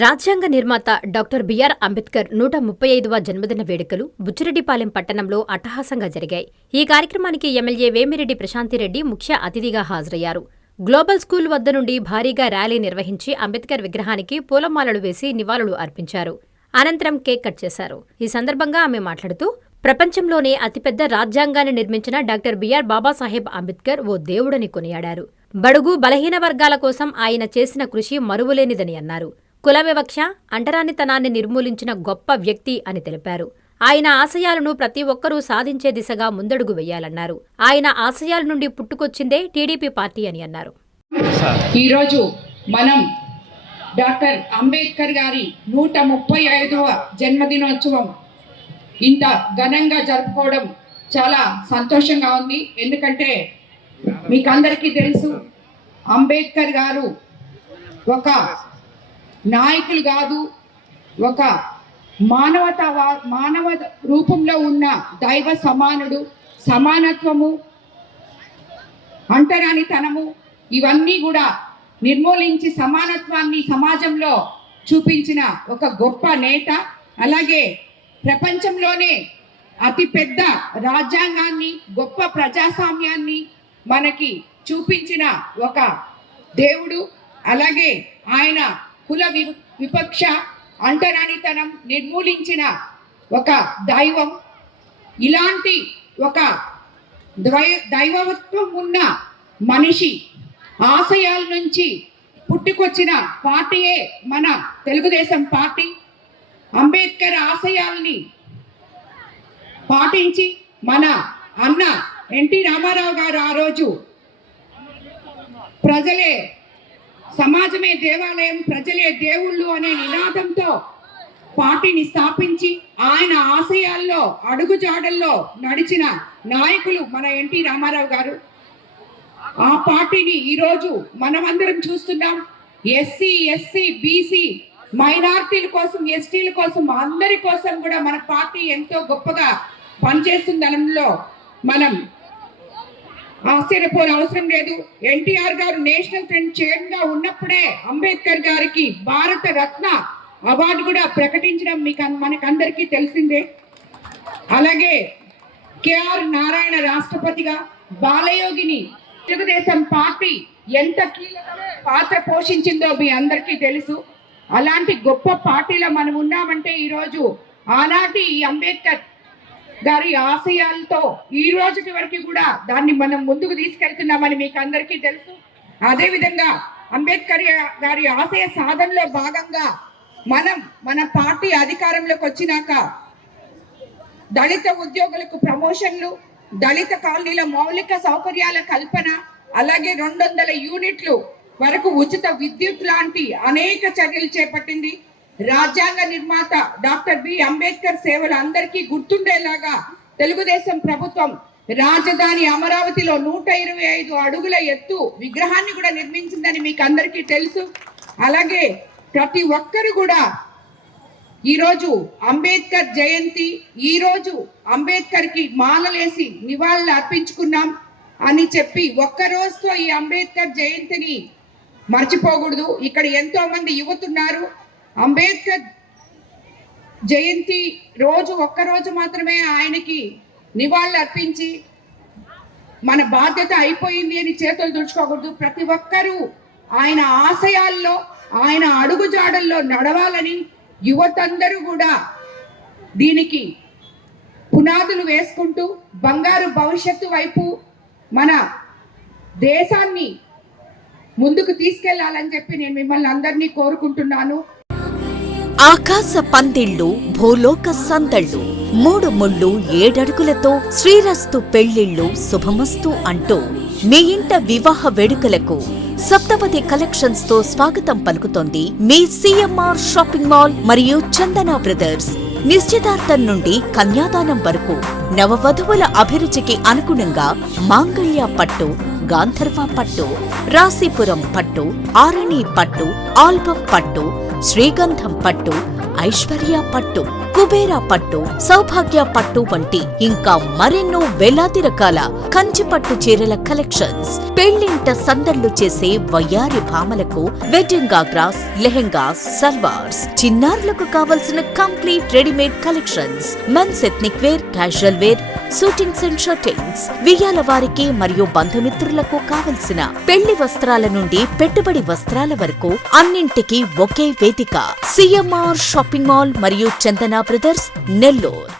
రాజ్యాంగ నిర్మాత doctor BR Ambedkar 135వ జన్మదిన వేడుకలు బుచ్చిరెడ్డిపాలెం పట్టణంలో అట్టహాసంగా జరిగాయి. ఈ కార్యక్రమానికి ఎమ్మెల్యే వేమిరెడ్డి ప్రశాంతిరెడ్డి ముఖ్య అతిథిగా హాజరయ్యారు. గ్లోబల్ స్కూల్ వద్ద నుండి భారీగా ర్యాలీ నిర్వహించి అంబేద్కర్ విగ్రహానికి పూలమాలలు వేసి నివాళులు అర్పించారు. అనంతరం కేక్ కట్ చేశారు. ఈ సందర్భంగా ఆమె మాట్లాడుతూ, ప్రపంచంలోనే అతిపెద్ద రాజ్యాంగాన్ని నిర్మించిన డాక్టర్ బిఆర్ బాబాసాహెబ్ అంబేద్కర్ ఓ దేవుడని కొనియాడారు. బడుగు బలహీన వర్గాల కోసం ఆయన చేసిన కృషి మరువలేనిదని అన్నారు. కుల వివక్ష, అంటరానితనాన్ని నిర్మూలించిన గొప్ప వ్యక్తి అని తెలిపారు. ఆయన ఆశయాలను ప్రతి ఒక్కరూ సాధించే దిశగా ముందడుగు వేయాలన్నారు. ఆయన ఆశయాల నుండి పుట్టుకొచ్చిందే టీడీపీ పార్టీ అని అన్నారు. ఈరోజు మనం డాక్టర్ అంబేద్కర్ గారి 135వ జన్మదినోత్సవం ఇంత ఘనంగా జరుపుకోవడం చాలా సంతోషంగా ఉంది. ఎందుకంటే మీకు అందరికీ తెలుసు, అంబేద్కర్ గారు ఒక నాయకులు కాదు, ఒక మానవ రూపంలో ఉన్న దైవ సమానుడు. సమానత్వము, అంటరానితనము ఇవన్నీ కూడా నిర్మూలించి సమానత్వాన్ని సమాజంలో చూపించిన ఒక గొప్ప నేత. అలాగే ప్రపంచంలోనే అతిపెద్ద రాజ్యాంగాన్ని, గొప్ప ప్రజాస్వామ్యాన్ని మనకి చూపించిన ఒక దేవుడు. అలాగే ఆయన కుల విపక్ష, అంటరానితనం నిర్మూలించిన ఒక దైవం. ఇలాంటి ఒక దైవత్వం ఉన్న మనిషి ఆశయాల నుంచి పుట్టుకొచ్చిన పార్టీయే మన తెలుగుదేశం పార్టీ. అంబేద్కర్ ఆశయాల్ని పాటించి మన అన్న ఎన్టీ రామారావు గారు ఆ రోజు ప్రజలే సమాజమే దేవాలయం, ప్రజలే దేవుళ్ళు అనే నినాదంతో పార్టీని స్థాపించి ఆయన ఆశయాల్లో అడుగుజాడల్లో నడిచిన నాయకులు మన ఎన్టీ రామారావు గారు. ఆ పార్టీని ఈరోజు మనమందరం చూస్తున్నాం. ఎస్సీ, ఎస్సీ, బీసీ, మైనారిటీల కోసం, ఎస్టీల కోసం, అందరి కోసం కూడా మన పార్టీ ఎంతో గొప్పగా పనిచేస్తుందనలో మనం ఆశ్చర్యపోని అవసరం లేదు. ఎన్టీఆర్ గారు నేషనల్ ఫ్రంట్ చైర్మన్గా ఉన్నప్పుడే అంబేద్కర్ గారికి భారత రత్న అవార్డు కూడా ప్రకటించడం మనకందరికీ తెలిసిందే. అలాగే కేఆర్ నారాయణ రాష్ట్రపతిగా, బాలయోగిని తెలుగుదేశం పార్టీ ఎంత కీలక పాత్ర పోషించిందో మీ అందరికీ తెలుసు. అలాంటి గొప్ప పార్టీలో మనం ఉన్నామంటే ఈరోజు ఆనాటి అంబేద్కర్ గారి ఆశయాలతో ఈ రోజుకి వరకు కూడా దాన్ని మనం ముందుకు తీసుకెళ్తున్నామని మీకు అందరికీ తెలుసు. అదేవిధంగా అంబేద్కర్ గారి ఆశయ సాధనలో భాగంగా మన పార్టీ అధికారంలోకి వచ్చినాక దళిత ఉద్యోగులకు ప్రమోషన్లు, దళిత కాలనీల మౌలిక సౌకర్యాల కల్పన, అలాగే 200 యూనిట్లు వరకు ఉచిత విద్యుత్ లాంటి అనేక చర్యలు చేపట్టింది. రాజ్యాంగ నిర్మాత డాక్టర్ బి అంబేద్కర్ సేవలు అందరికీ గుర్తుండేలాగా తెలుగుదేశం ప్రభుత్వం రాజధాని అమరావతిలో 125 అడుగుల ఎత్తు విగ్రహాన్ని కూడా నిర్మించిందని మీకు అందరికీ తెలుసు. అలాగే ప్రతి ఒక్కరు కూడా ఈరోజు అంబేద్కర్ జయంతి, ఈరోజు అంబేద్కర్కి మాలలేసి నివాళులు అర్పించుకున్నాం అని చెప్పి ఒక్క రోజుతో ఈ అంబేద్కర్ జయంతిని మర్చిపోకూడదు. ఇక్కడ ఎంతో మంది యువతున్నారు. అంబేద్కర్ జయంతి రోజు ఒక్కరోజు మాత్రమే ఆయనకి నివాళులు అర్పించి మన బాధ్యత అయిపోయింది అని చేతులు దుడుచుకోకూడదు. ప్రతి ఒక్కరూ ఆయన ఆశయాల్లో, ఆయన అడుగుజాడల్లో నడవాలని యువతందరూ కూడా దీనికి పునాదులు వేసుకుంటూ బంగారు భవిష్యత్తు వైపు మన దేశాన్ని ముందుకు తీసుకెళ్లాలని చెప్పి నేను మిమ్మల్ని అందరినీ కోరుకుంటున్నాను. ఆకాశ పందిళ్ళు, భూలోక సందళ్ళు, 3 ముళ్ళు 7 అడుగులతో శ్రీరస్తు పెళ్లిళ్ళు శుభమస్తు అంటూ మీ ఇంట వివాహ వేడుకలకు సప్తపది కలెక్షన్స్ తో స్వాగతం పలుకుతోంది మీ సిఎంఆర్ షాపింగ్ మాల్ మరియు చందన బ్రదర్స్. నిశ్చితార్థం నుండి కన్యాదానం వరకు నవవధువుల అభిరుచికి అనుగుణంగా మాంగళ్య పట్టు, గాంధర్వ పట్టు, రాశిపురం పట్టు, ఆరణి పట్టు, ఆల్బం పట్టు, శ్రీగంధం పట్టు, ఐశ్వర్య పట్టు, కుబేరా పట్టు, సౌభాగ్య పట్టు వంటి ఇంకా మరెన్నో వేలాది రకాల కంచి పట్టు చీరల కలెక్షన్స్, పెళ్లింట సందళ్లు చేసే వయ్యారి భామలకు వెడ్డింగ్ గాగ్రాస్, లెహెంగాస్, సల్వార్స్, చిన్నారులకు కావలసిన complete readymade collections, mens ethnic wear, casual wear, suitings and shirtings, వియ్యాల వారికి మరియు బంధుమిత్రులకు కావలసిన పెళ్లి వస్త్రాల నుండి పెట్టుబడి వస్త్రాల వరకు అన్నింటికీ ఒకే వేదిక. సిఎంఆర్ షాపింగ్ మాల్ మరియు చందన బ్రదర్స్, నెల్లూరు.